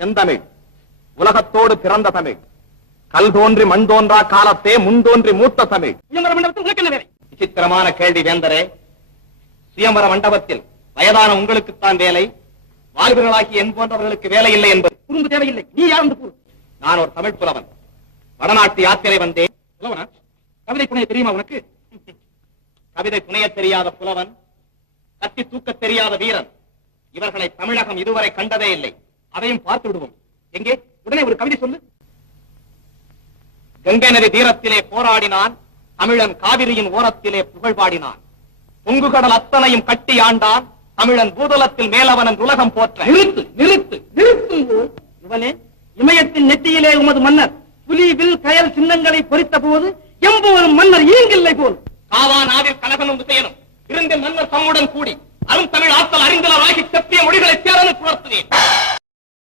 செந்தமிழ் உலகத்தோடு பிறந்த தமிழ், கல் தோன்றி மண் தோன்றா காலத்தே முன்தோன்றி மூத்த தமிழ். சுயம்பர மண்டபத்தில் உனக்கு என்ன வேலை? விசித்திரமான கேள்வி வேந்தரே. சுயம்பர மண்டபத்தில் வயதான உங்களுக்குத்தான் வேலை, வாழ்வர்களாகி என் போன்றவர்களுக்கு வேலை இல்லை என்பது குறும்பு தேவையில்லை. நீ யார் என்று கூறு. நான் ஒரு தமிழ் புலவன். வடநாட்டு யாத்திரை வந்தேன். புலவனா? கவிதை புனைய தெரியுமா உனக்கு? கவிதை புனைய தெரியாத புலவன், கத்தி தூக்க தெரியாத வீரன், இவர்களை தமிழகம் இதுவரை கண்டதே இல்லை. அதையும் பார்த்து விடுவோம். எங்கே? உடனே ஒரு கவிதை சொல்லு. கங்கை நதி தீரத்திலே போராடினான் தமிழன், காவிரியின் ஓரத்திலே புகழ் பாடினான். பொங்கு கடல் அத்தனையும் கட்டி ஆண்டான் தமிழன், பூதலத்தில் மேலவனன் உலகம் போற்ற. நிறுத்து நிறுத்து நிறுத்து. இவனே, இமயத்தின் நெற்றியிலே உமது மன்னர் புலி வில் கயல் சின்னங்களை பொறித்த போது எம்புவரும் மன்னர் ஈங்கில்லை போல். காவா நாவில் கனகனும் விசயனும் இருந்த மன்னர் தம்முடன் கூடி அரும் தமிழ் ஆற்றல் அறிந்தலாகி செப்பிய மொழிகளை தேரனு புலர்த்துவேன்.